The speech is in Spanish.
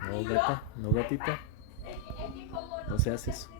No, no gata, no gatita. No se hace eso.